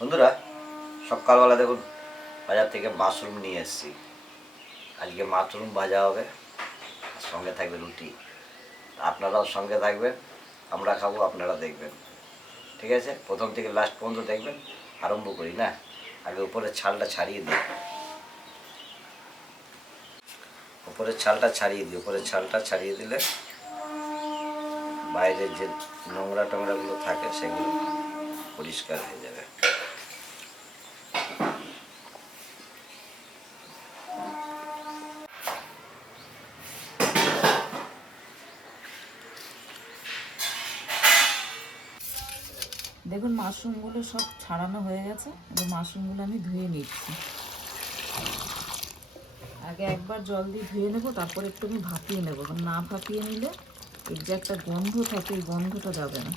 বন্ধুরা, সকালবেলা দেখুন, বাজার থেকে মাশরুম নিয়ে এসেছি। আজকে মাশরুম ভাজা হবে সঙ্গে থাকবে রুটি। আপনারাও সঙ্গে থাকবেন, আমরা খাব, আপনারা দেখবেন। ঠিক আছে? প্রথম থেকে লাস্ট পর্যন্ত দেখবেন, আরম্ভ করি, না? আগে উপরের ছালটা ছাড়িয়ে দিই। উপরের ছালটা ছাড়িয়ে দিই, উপরের ছালটা ছাড়িয়ে দিলে বাইরের যে নোংরা টোংরাগুলো থাকে, সেগুলো পরিষ্কার হয়ে যাবে। দেখুন, মাশরুমগুলো সব ছাড়ানো হয়ে গেছে। এবার মাশরুমগুলো আমি ধুয়ে নিচ্ছি। আগে একবার জল দিয়ে ধুয়ে নেব, তারপর একটু আমি ভাপিয়ে নেব। না ভাপিয়ে নিলে এর যে একটা গন্ধ থাকে, এই গন্ধটা যাবে না।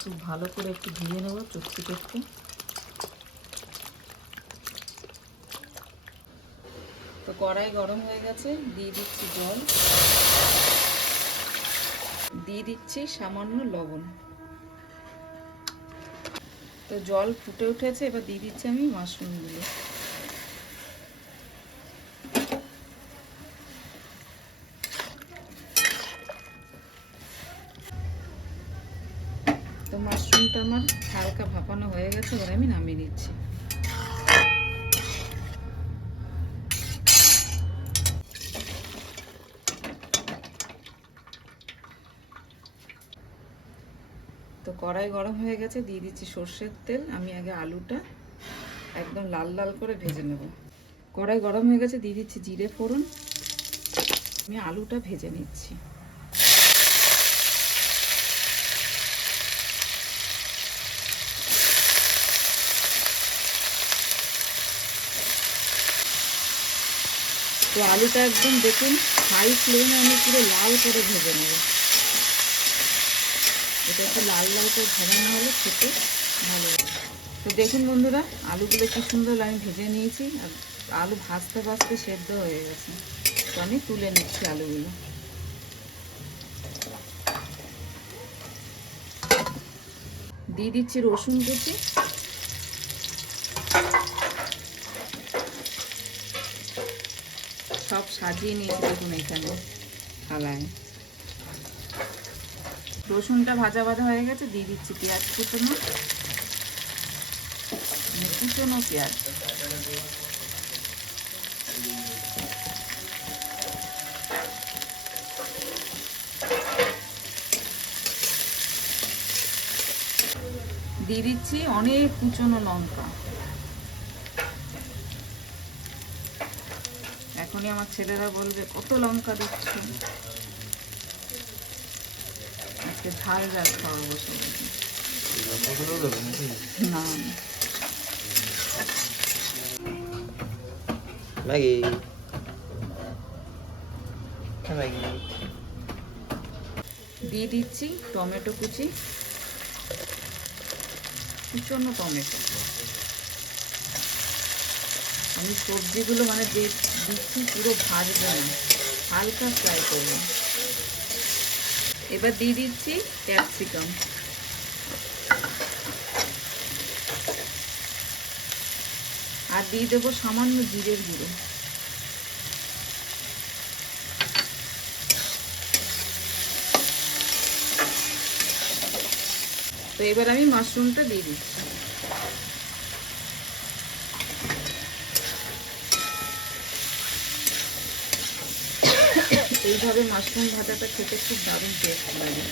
খুব ভালো করে একটু ধুয়ে নেব, চটকি চটকি। তো কড়াই গরম হয়ে গেছে, দিয়ে দিচ্ছি জল। দিয়ে দিচ্ছি সামান্য লবণ। তো জল ফুটে উঠেছে, এবার দিয়ে দিচ্ছি আমি মাশরুমগুলো। তো মাশরুমটা আমার হালকা ভাপানো হয়ে গেছে, এবার আমি নামিয়ে নিচ্ছি। কড়াই গরম হয়ে গেছে, দিয়ে দিচ্ছি সর্ষের তেল। আমি আগে আলুটা একদম লাল লাল করে ভেজে নেব। কড়াই গরম হয়ে গেছে, দিয়ে দিচ্ছি জিরে ফোড়ন। আমি আলুটা ভেজে নিচ্ছি। তো আলুটা একদম দেখুন হাই ফ্লেমে আমি পুরো লাল করে ভেজে নেব। এটা একটু লাল লাল করে ভাজানো হলে খেতে ভালো তো দেখুন বন্ধুরা, আলুগুলো কি সুন্দর আমি ভেজে নিয়েছি আর আলু ভাজতে ভাজতে সেদ্ধ হয়ে গেছে। তো আমি তুলে নিচ্ছি আলুগুলো। দিয়ে দিচ্ছি রসুন কুচি। সব সাজিয়ে নিয়েছি দেখুন এখানে থালায়। রসুনটা ভাজা ভাজা হয়ে গেছে, দিয়ে দিচ্ছি পেঁয়াজ কুচনো। মানে কুচনো পেঁয়াজ। দিয়ে দিচ্ছি অনেক কুচনো লঙ্কা। এখনই আমার ছেলেরা বলবে, কত লঙ্কা দিচ্ছে? আজকে ঝাল ঝাল খাওয়া বসে। না। ম্যাগি। ম্যাগি দিয়ে দিচ্ছি টমেটো কুচি। কুচনো টমেটো। আমি সবজিগুলো মানে দিচ্ছি পুরো ভাজবো না। হালকা ফ্রাই করব। এবার দিয়ে দিচ্ছি ক্যাপসিকাম। আর দিয়ে দেবো সামান্য জিরের গুঁড়ো। তো এবার আমি মাশরুমটা দিয়ে দিচ্ছি। এইভাবে মাশরুম ভাজাটা খেতে খুব দারুণ টেস্ট লাগে।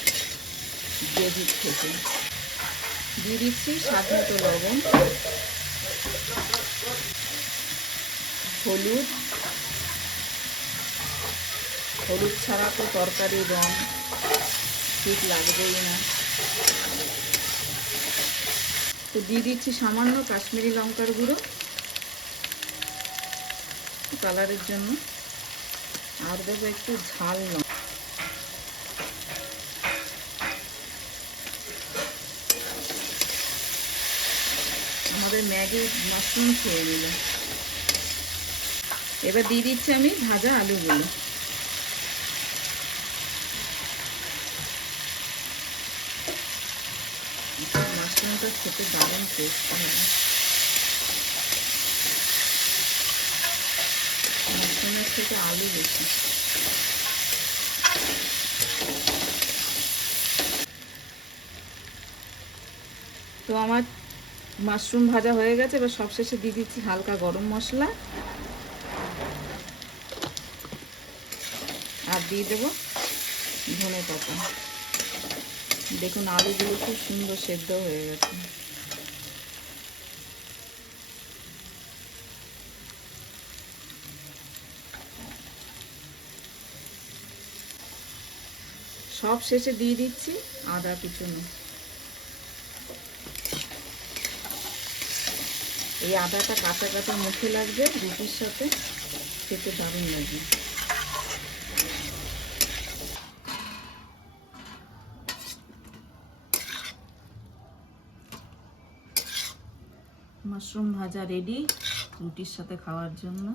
গ্রেভি থেকে দিয়ে দিচ্ছি স্বাদ মতো লবণ, হলুদ হলুদ ছাড়া তো তরকারি রং ঠিক লাগবেই না। তো দিয়ে দিচ্ছি সামান্য কাশ্মীরি লঙ্কার গুঁড়ো কালারের জন্য। আর দেবো একটু ঝাল লঙ্কা। আমাদের ম্যাগি মাশরুম খেয়ে নিল। এবার দিয়ে দিচ্ছি আমি ভাজা আলুগুলো। মাশরুমটা খেতে দারুণ টেস্ট হবে থেকে আলু বেশি। তো আমার মাশরুম ভাজা হয়ে গেছে, এবার সবশেষে দিয়ে দিচ্ছি হালকা গরম মশলা। আর দিয়ে দেবো ধনে পাতা। দেখুন আলুগুলো খুব সুন্দর সেদ্ধ হয়ে গেছে। সব শেষে দিয়ে দিচ্ছি, আদা কুচুনো এই আদাটা কাঁচা কাঁচা মুখে লাগবে, রুটির সাথে, খেতে দারুণ লাগবে। মাশরুম ভাজা রেডি রুটির সাথে খাওয়ার জন্য।